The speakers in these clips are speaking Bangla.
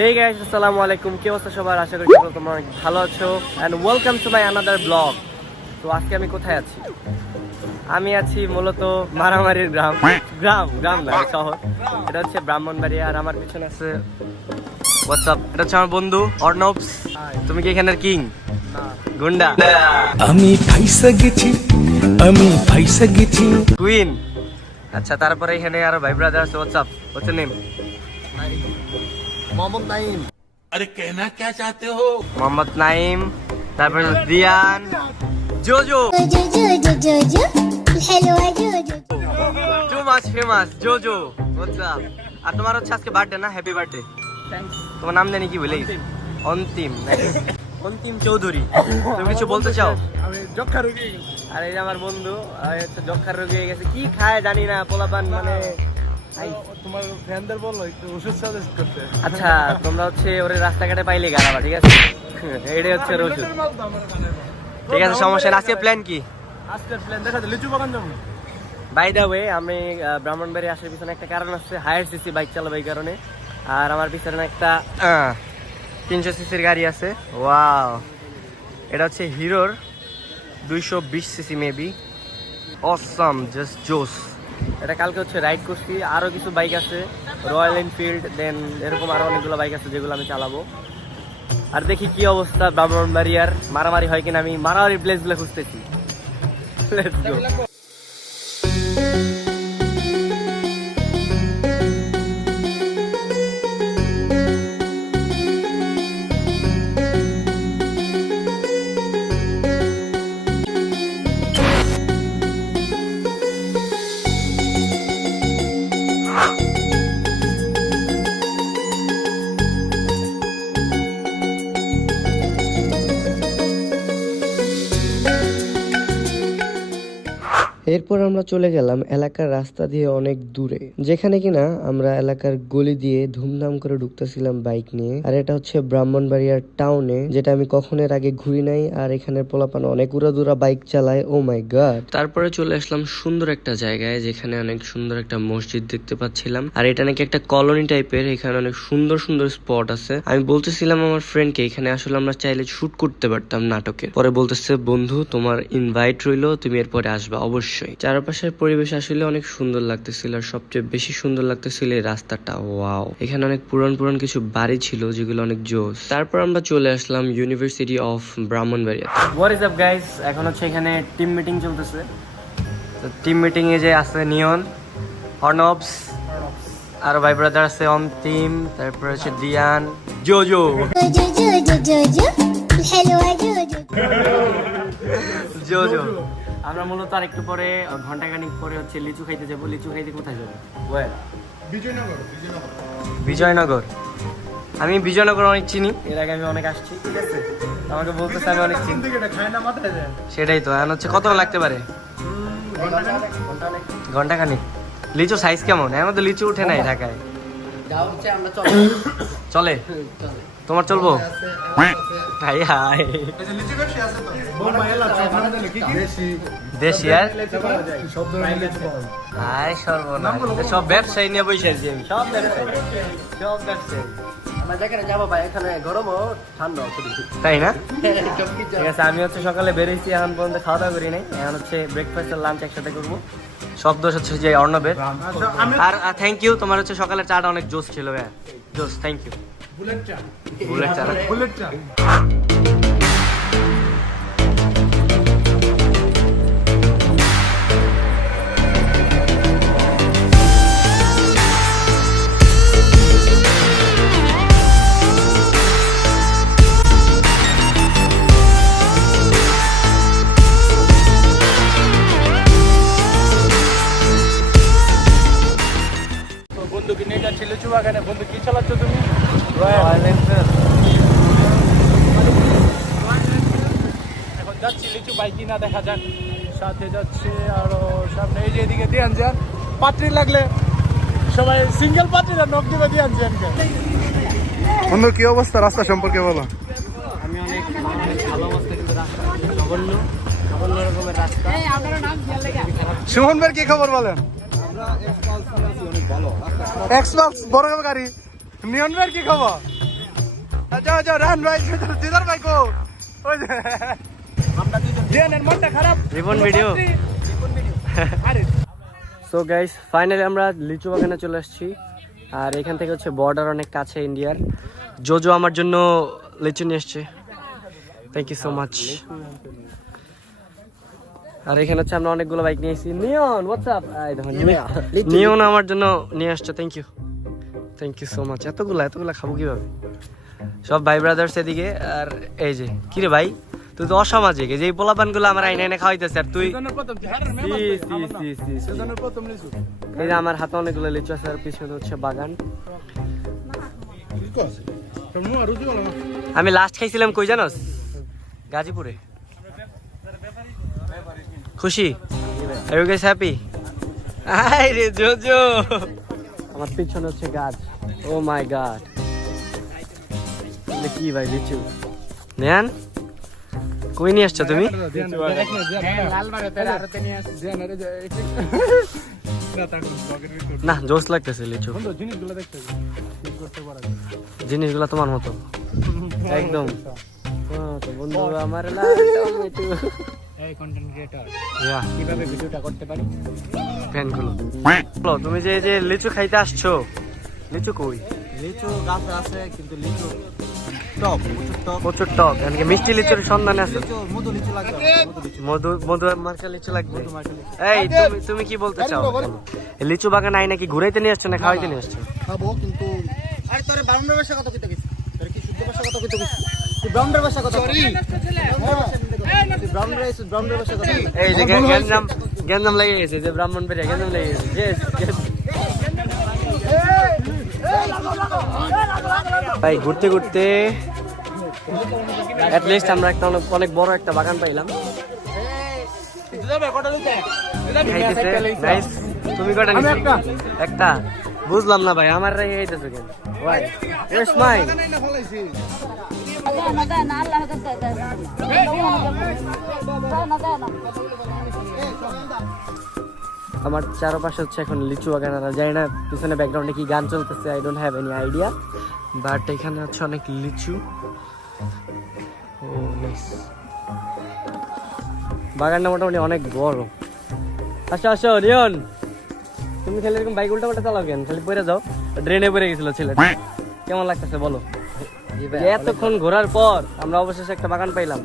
Hey guys, আসসালামু আলাইকুম। কি অবস্থা সবার? আশা করি সকলে তোমরা অনেক ভালো আছো and welcome to my another vlog. তো আজকে আমি কোথায় আছি? আমি আছি মূলত মারামারির গ্রাম না শহর। এটা হচ্ছে ব্রাহ্মণবাড়িয়া আর আমার পিছনে আছে হোয়াটসঅ্যাপ। এটা হচ্ছে আমার বন্ধু অর্ণবস। তুমি কি এখানের কিং? গুন্ডা। আমি ফাইসা গেছি কুইন। আচ্ছা, তারপরে এখানে আরো ভাই ব্রাদার আছে। What's up, what's name? Mohammad Naim. अरे कहना क्या चाहते हो? মোহাম্মদ নাইম, তারপরে Diyan, Jojo. Too much famous Jojo. What's up. আর তোমার হচ্ছে আজকে বার্থডে না? Happy birthday. তোমার নাম জানি কি বলে? অন্তিম নাকি? অন্তিম চৌধুরী। তুমি কিছু বলতে চাও? আমি যক্ষা রোগী। আর এই যে আমার বন্ধু হচ্ছে যক্ষার রোগী হয়ে গেছে। কি খায় জানি না, পোলাপান মানে। তোমার ফ্রেন্ডদের বললো একটু ওষুধ সাজেস্ট করতে। আচ্ছা, তোমরা হচ্ছে ওরে রাস্তাঘাটে পাইলে গাড়াবা, ঠিক আছে? এটাই হচ্ছে ওষুধ। ঠিক আছে, সমস্যা না। আজকে প্ল্যান কি? আজকের প্ল্যান দেখা যায় লিচু বাগান যাবো। বাই দা ওয়ে, আমি ব্রাহ্মণবাড়ি আসার পিছনে একটা কারণ আছে। হায়ার সিসি বাইক চালাবো এই কারণে। আর আমার পিছনে একটা 300 সিসির গাড়ি আছে। ওয়াও, এটা হচ্ছে হিরোর 220 সিসি মেবি। অসাম, জাস্ট জোস। এটা কালকে হচ্ছে রাইড করছি। আরও কিছু বাইক আছে, রয়্যাল এনফিল্ড, দেন এরকম আরও অনেকগুলো বাইক আছে যেগুলো আমি চালাবো। আর দেখি কি অবস্থা ব্রাহ্মণবাড়িয়ার, মারামারি হয় কিনা। আমি মারামারি প্লেসগুলো খুঁজতেছি। Let's go. এরপর আমরা চলে গেলাম এলাকার রাস্তা দিয়ে অনেক দূরে, যেখানে কিনা আমরা এলাকার গলি দিয়ে ধুমধাম করে ঢুকতেছিলাম বাইক নিয়ে। আর এটা হচ্ছে ব্রাহ্মণবাড়িয়ার টাউনে, যেটা আমি কখনো এর আগে ঘুরি নাই। আর এখানে পোলাপান অনেক উড়াদুরা বাইক চালায়। ও মাই গড। তারপরে চলে আসলাম সুন্দর একটা জায়গায়, যেখানে অনেক সুন্দর একটা মসজিদ দেখতে পাচ্ছিলাম। আর এটা নাকি একটা কলোনি টাইপের। এখানে অনেক সুন্দর সুন্দর স্পট আছে। আমি বলতেছিলাম আমার ফ্রেন্ডকে এখানে আসলে আমরা চাইলে শুট করতে পারতাম নাটকের। পরে বলতেছে, বন্ধু তোমার ইনভাইট রইলো, তুমি এরপরে আসবা অবশ্যই। চারপাশের পরিবেশ আসলে অনেক সুন্দর লাগতেছিল। আর সবচেয়ে বেশি সুন্দর লাগতেছিল এই রাস্তাটা। ওয়াও, এখানে অনেক পুরান কিছু বাড়ি ছিল যেগুলো অনেক জোস। তারপর আমরা চলে আসলাম university of Brahmanbaria. What is up guys? এখন হচ্ছে এখানে টিম মিটিং চলতেছে। তো টিম মিটিং এ যে আছে নিয়ন, অর্ণবস, আর ভাই ব্রাদার আছে অন্তিম, তারপর হচ্ছে দিয়ান, জোজো। জোজো। আমরা মূলত আর একটু পরে ঘন্টাখানিক পরে হচ্ছে লিচু খাইতে যাবো। লিচু খাইতে কোথায় যাবো? বিজয়নগর। আমি বিজয়নগর অনেক চিনি, এর আগে আমি অনেক আসছি। ঠিক আছে, আমাকে বলতেছে আমি অনেক চিনি। সেটাই তো। এখন হচ্ছে কত লাগতে পারে? ঘন্টাখানিক। লিচু সাইজ কেমন? এখন তো লিচু উঠে নাই ঢাকায়। চলে? তোমার চলবো? High high. দেশি আর হাই সর্বনাশ। সব ব্যবসায়ী নিয়ে বসে আছি আমি। সব ব্যবসায়ী। তাই না? ঠিক আছে, আমি হচ্ছে সকালে বেরিয়েছি, এখন পর্যন্ত খাওয়া দাওয়া করি নাই। এখন হচ্ছে ব্রেকফাস্ট আর লাঞ্চ একসাথে করবো। সব দোষ হচ্ছে যে অর্ণবের। আর থ্যাংক ইউ, তোমার হচ্ছে সকালের চাটা অনেক জোস ছিল। ভাই জোস, থ্যাংক ইউ। বুলেট চা। বন্ধুকে নিয়ে যাচ্ছি লিচু বাগানে। বন্ধু কি চালাচ্ছ তুমি? এখন যাচ্ছি লিচু বাইক না, দেখা যাক। সাথে যাচ্ছে আরো সামনে, এই যে এদিকে দিয়ে আনছেন পাত্রী লাগলে সবাই সিঙ্গেল পাত্রীরা নখ দিবে দিয়ে আনছেন। বন্ধু কি অবস্থা রাস্তা সম্পর্কে বলো? আমি অনেক ভালো অবস্থা, কিন্তু রাস্তা জঘন্য রকমের রাস্তা। সুমন ভাই কি খবর বলেন? এক্সপালস বড় গাড়ি। নিয়ন ভাই কি খবর? যাও যাও রান ভাই দিদার ভাই কো ওই যে আমরা দুইজন জেনের মনটা খারাপ রিবন ভিডিও আরে সো গাইস ফাইনালি আমরা লিচু বাগানে চলে আসছি আর এখান থেকে হচ্ছে বর্ডার অনেক কাছে ইন্ডিয়ার জোজো আমার জন্য লিচু নিয়ে এসছে থ্যাংক ইউ সো মাচ আর এখানে হচ্ছে আমরা অনেকগুলো বাইক নিয়েছি নিয়ন হোয়াটসঅ্যাপ নিয়ন আমার জন্য নিয়ে আসছে থ্যাংক ইউ সো মাচ এতগুলা খাবো কিভাবে সব ভাই ব্রাদার্স এদিকে আর এই যে কি রে ভাই তুই তো অসামাজিক এই যে পোলাপান গুলো আমার আইনে এনে খাওয়াইতেছে আর তুই এই যে আমার হাতে অনেকগুলো লিচু আছে আর পিছনে হচ্ছে বাগান আমি লাস্ট খাইছিলাম কই জানোস গাজীপুরে খুশি আর ইউ গাইস হ্যাপি আই রে জোজো আমার পিছনে হচ্ছে গাছ ও মাই গড কি ভাই লিচু নেন কই নিয়ে আসছো তুমি না জোস লাগতেছে লিচু জিনিসগুলো তোমার মতো একদম বন্ধু আমার কিভাবে ভিডিওটা করতে পারি ফ্যান খুলো তুমি যে যে লিচু খাইতে আসছো লিচু কই লিচু গাছ আছে কিন্তু লিচু টক প্রচুর টক এমনকি মিষ্টি লিচুর সন্ধানে আছে মধু লিচু লাগবে মধু মার্কা লিচু লাগবে এই তুমি কি বলতে চাও এই লিচু বাগান আই নাকি ঘুরাইতে নিয়ে আসছো না খাওয়াইতে নিয়ে আসছো খাবো কিন্তু আরে তোরে বাউন্ডার ভাষা কত কইতে গেছিস তোরে কি শুদ্ধ ভাষা কত কইতে গেছিস তুই বাউন্ডার ভাষা কত সরি তুই বাউন্ডার ভাষা কত এই যে গেন্দাম লেগে গেছে যে ব্রাহ্মণবাড়িয়া গেন্দাম লেগে গেছে ভাই ঘুরতে ঘুরতে এট লিস্ট আমরা একটা অনেক বড় একটা বাগান পাইলাম তুমি কটা নিছো একটা বুঝলাম না ভাই আমার রাই হইতেছে কেন ভাই ইটস মাই আমার চারপাশে হচ্ছে এখন লিচু বাগান আর জানি না পিছনে ব্যাকগ্রাউন্ডে কি গান চলতেছে I don't have any idea but এখানে হচ্ছে অনেক লিচু ও নাইস বাগানটা মোটামুটি অনেক বড় আসো আসো রিয়ন তুমি খালি এরকম বাইক উল্টা পাল্টা চালাও কেন খালি পড়ে যাও ড্রেনে পড়ে গেছিল ছেলে কেমন লাগতেছে বলো এতক্ষণ ঘোরার পর আমরা অবশেষে একটা বাগান পাইলাম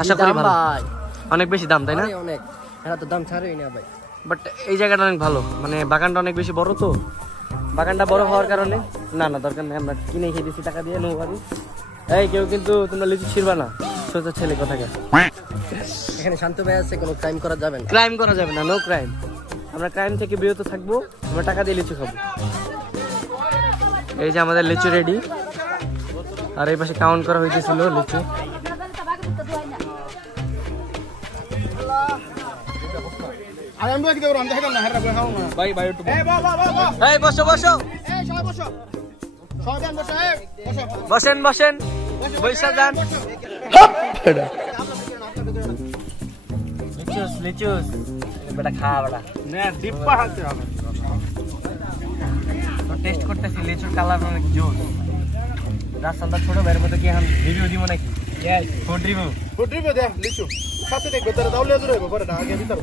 আশা করি ভালো অনেক বেশি দাম তাই না অনেক এরা তো দাম ছাড়েই না ভাই বাট এই জায়গাটা অনেক ভালো মানে বাগানটা অনেক বেশি বড় তো বাগানটা বড় হওয়ার কারণে না দরকার নেই আমরা কিনে খেয়ে দিচ্ছি টাকা দিয়ে নেবো বাড়ি এই কেউ কিন্তু তোমরা লিচু ছিড়বা না সোজা ছেলে কোথাকে এখানে শান্ত ভাই আছে কোনো ক্রাইম করা যাবে না ক্রাইম করা যাবে না নো ক্রাইম আমরা ক্রাইম থেকে বিরত থাকবো আমরা টাকা দিয়ে লিচু খাবো এই যে আমাদের লিচু রেডি আর এই পাশে কাউন্ট করা হয়েছিল লিচু এই বসো বসো বসেন বৈশা যান লিচুস বেটা খা বেটা টেস্ট করতেছি লিচুর কালার অনেক জোর রাস্তাটা ছোট ভাইয়ের মতো কি এখন রিভিউ দিব নাকি ফুড রিভিউ দেখ লিচু সাথে দেখবে তারা দাউলে দূরে হবে পরে না আগে ভিতর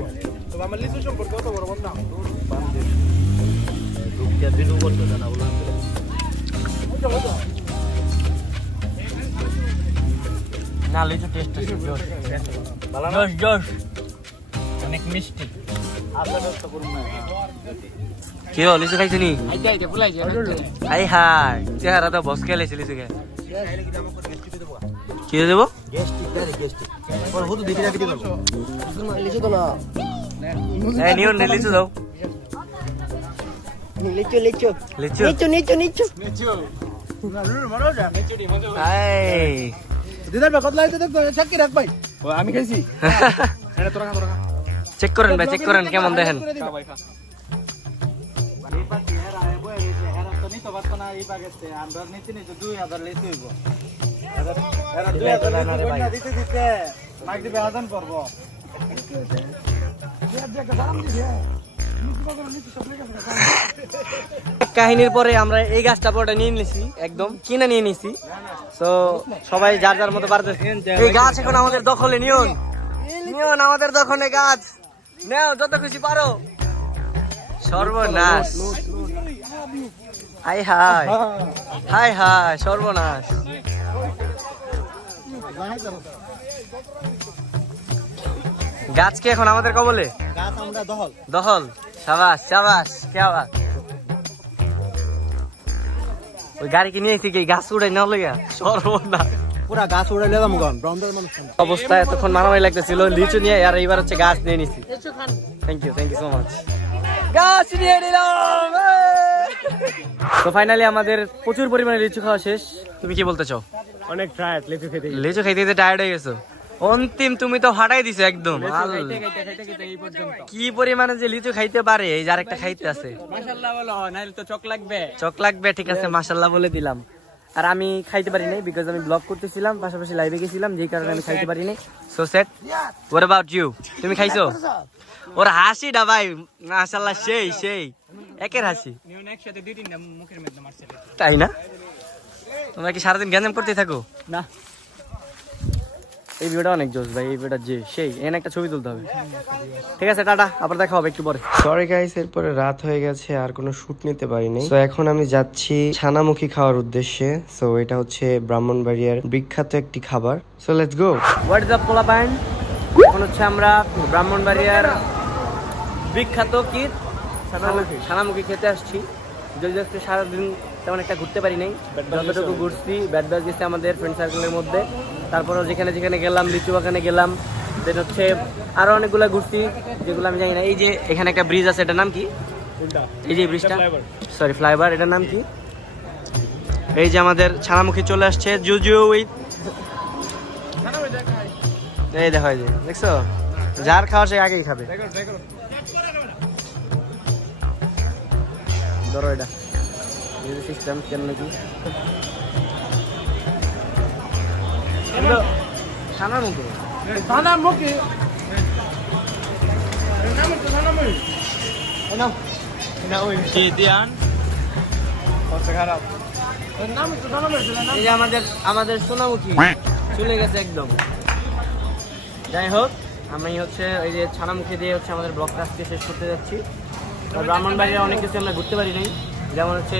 তো আমার লিচু সম্পর্কে কত বড় বন্ধ না রুকিয়া বিনু করতে না বলা না লিচু টেস্ট আছে জোশ অনেক মিষ্টি কি হল লিচু খাইছিস নি আই হাই চেহারা তো বস খেলেছি লিচু কে কি দেবো লিচু তো না নিও লিচু দাও লিচু লিচু লিচু নিচু নিচু দিদার ভাই কত লাগতে দেখো চেক রাখ ভাই আমি খাইছি এটা তোরা খা চেক করেন ভাই চেক করেন কেমন দেখেন কাহিনীর পরে আমরা এই গাছটা পরে নিয়ে নিছি, একদম কিনে নিয়ে নিছি। তো সবাই যার যার মতো পারতেছে। এই গাছ এখন আমাদের দখলে নিয়ন আমাদের দখলে গাছ নেও যত খুশি পারো। সর্বনাশ, হাই হাই হাই হাই, সর্বনাশ। গাছ কি এখন আমাদের কবলে? গাছ আমরা দহল। দখল, সাবাস সাবাস, কে আবার ওই গাড়ি কি নিয়েছি কি গাছ উড়াই না লেগা? সর্বনাশ, পুরা গাছ উড়ে নিলাম গন ব্রাহ্মণের মানুষ। অবস্থা এতক্ষণ মারামারি লাগতেছিল লিচু নিয়ে, আর এইবার হচ্ছে গাছ নিয়ে নিছি। Thank you so much. গাছ নিয়ে নিলাম। তো ফাইনালি আমাদের প্রচুর পরিমাণে লিচু খাওয়া শেষ। তুমি কি বলতে চাও? অনেক টায়ার্ড লিচু খেতে। লিচু খাইতে টায়ার্ড হয়ে গেছো অন্তিম, তুমি তো ফাটাই দিছো একদম। কি পরিমাণে যে লিচু খাইতে পারে, এই যার একটা খাইতে আছে। মাশাআল্লাহ বলো, নাইলে তো চক লাগবে। চক লাগবে, ঠিক আছে মাশাআল্লাহ বলে দিলাম। আর আমি খাইতে পারি নাই বিকজ আমি ব্লগ করতেছিলাম, পাশাপাশি লাইভে গেছিলাম, যেই কারণে আমি খাইতে পারি নাই। So sad. What about you? তুমি খাইছো? ওর হাসিটা ভাই মাশাআল্লাহ সেই সেই একের হাসি, একসাথে দুই তিনটা মুখের মধ্যে মারছে। তাই না? তোমরা কি সারাদিন গ্যাঞ্জাম করতে থাকো? না, এই ভিডিওটা অনেক জোস ভাই, এই ভিডিওটা যে সেই, এখানে একটা ছবি তুলতে হবে। ঠিক আছে, টাটা, আবার দেখা হবে একটু পরে। সরি গাইস, এরপরে রাত হয়ে গেছে, আর কোনো শুট নিতে পারিনি। তো এখন আমি যাচ্ছি ছানামুখী খাওয়ার উদ্দেশ্যে। সো এটা হচ্ছে ব্রাহ্মণবাড়িয়ার বিখ্যাত একটি খাবার। So let's go. What is up পোলাপাইন? এখন হচ্ছে আমরা ব্রাহ্মণবাড়িয়ার বিখ্যাত কি ছানামুখী খেতে আসছি। যদি আজকে সারাদিন তেমন একটা ঘুরতে পারি নাই, যতটুকু ঘুরছি ব্যাড ব্যাচ গেছে আমাদের ফ্রেন্ড সার্কেলের মধ্যে। তারপরেও যেখানে যেখানে গেলাম, লিচু বাগানে গেলাম, দেন হচ্ছে আরো অনেকগুলো ঘুরছি যেগুলো আমি জানি না। এই যে এখানে একটা ব্রিজ আছে, এটার নাম কি? এই যে ব্রিজটা, সরি ফ্লাইওভার, এটার নাম কি? এই যে আমাদের ছানামুখী চলে আসছে জুজু উইথ, এই দেখো, এই যে দেখছো, যার খাওয়া সে আগেই খাবে। ধরো এটা সিস্টেম কেন নাকি ছানামুখী ছানামুখী এই যে আমাদের সোনামুখী চলে গেছে একদম। যাই হোক, আমি হচ্ছে এই যে ছানামুখী দিয়ে হচ্ছে আমাদের ব্লগটা আজকে শেষ করতে যাচ্ছি। ব্রাহ্মণবাড়িয়ার অনেক কিছু আমরা ঘুরতে পারি নাই, যেমন হচ্ছে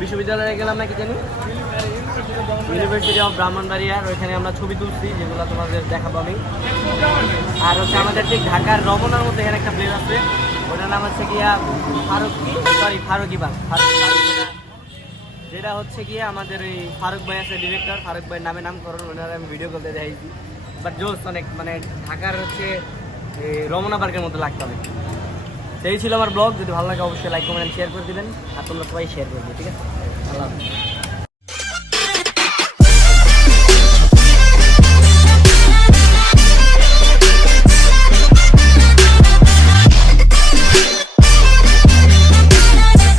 বিশ্ববিদ্যালয়ে গেলাম নাকি জানি, ইউনিভার্সিটি অফ ব্রাহ্মণবাড়িয়ার, ওইখানে আমরা ছবি তুলছি যেগুলো তোমাদের দেখাবো আমি। আর হচ্ছে আমাদের ঠিক ঢাকার রমনার মধ্যে এখানে একটা প্লেস আছে, ওটার নাম হচ্ছে গিয়া ফারুকিবাগ, যেটা হচ্ছে গিয়ে আমাদের এই ফারুক ভাই আছে ডিরেক্টর, ফারুক ভাইয়ের নামে নামকরণ, ওনারা আমি ভিডিও করতে দেখাইছি। বাট জোস অনেক, মানে ঢাকার হচ্ছে রমনা পার্কের মতো লাগতো অনেক। সেই ছিল আমার ব্লগ। যদি ভালো লাগে অবশ্যই লাইক কমেন্ট শেয়ার করে দিবেন, আর তোমরা সবাই শেয়ার করবে, ঠিক আছে? আল্লাহ হাফেজ।